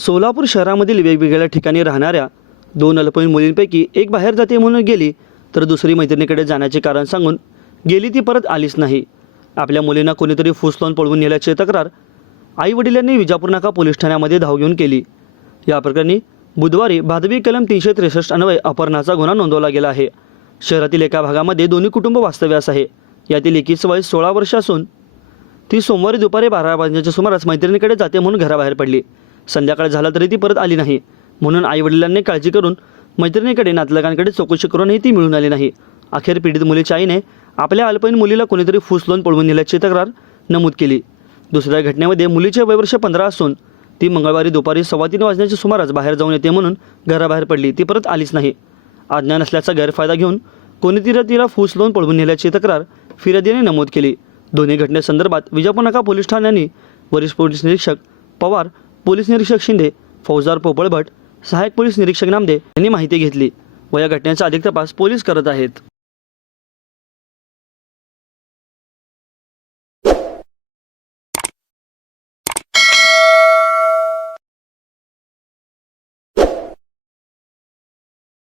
सोलापूर शहरामधील वेगवेगळ्या ठिकाणी राहणाऱ्या दोन अल्पवयीन मुलींपैकी एक बाहेर जाते म्हणून गेली तर दुसरी मैत्रिणीकडे जाण्याचे कारण सांगून गेली ती परत आलीच नाही. आपल्या मुलींना कोणीतरी फूस लावून पळवून नेल्याची तक्रार आई वडिलांनी विजापूर नाका पोलीस ठाण्यामध्ये धाव घेऊन केली. या प्रकरणी बुधवारी भादवी कलम तीनशे त्रेसष्ट अन्वये अपहरणाचा गुन्हा नोंदवला गेला आहे. शहरातील एका भागामध्ये दोन्ही कुटुंब वास्तव्यास आहे. यातील एकीच वय सोळा वर्ष असून ती सोमवारी दुपारी बारा वाजण्याच्या सुमारास मैत्रिणीकडे जाते म्हणून घराबाहेर पडली. संध्याकाळ झाला तरी ती परत आली नाही. म्हणून आईवडिलांनी काळजी करून मैत्रिणीकडे नातलगांकडे चौकशी करूनही ती मिळून आली नाही. अखेर पीडित मुलीच्या आईने आपल्या अल्पवयीन मुलीला कोणीतरी फूस लावून पळवून नेल्याची तक्रार नमूद केली. दुसऱ्या घटनेमध्ये मुलीचे वयवर्ष पंधरा असून ती मंगळवारी दुपारी सव्वा तीन वाजण्याच्या सुमारास बाहेर जाऊन येते म्हणून घराबाहेर पडली. ती परत आलीच नाही. अज्ञान असल्याचा गैरफायदा घेऊन कोणीतरी तिला फूस लावून पळवून नेल्याची तक्रार फिर्यादीने नमूद केली. दोन्ही घटनेसंदर्भात विजापूर नाका पोलीस ठाण्यांनी वरिष्ठ पोलीस निरीक्षक पवार पोलीस निरीक्षक शिंदे फौजदार पोपळभट सहाय्यक पोलीस निरीक्षक नामदे यांनी माहिती घेतली व या घटनेचा अधिक तपास पोलीस करत आहेत.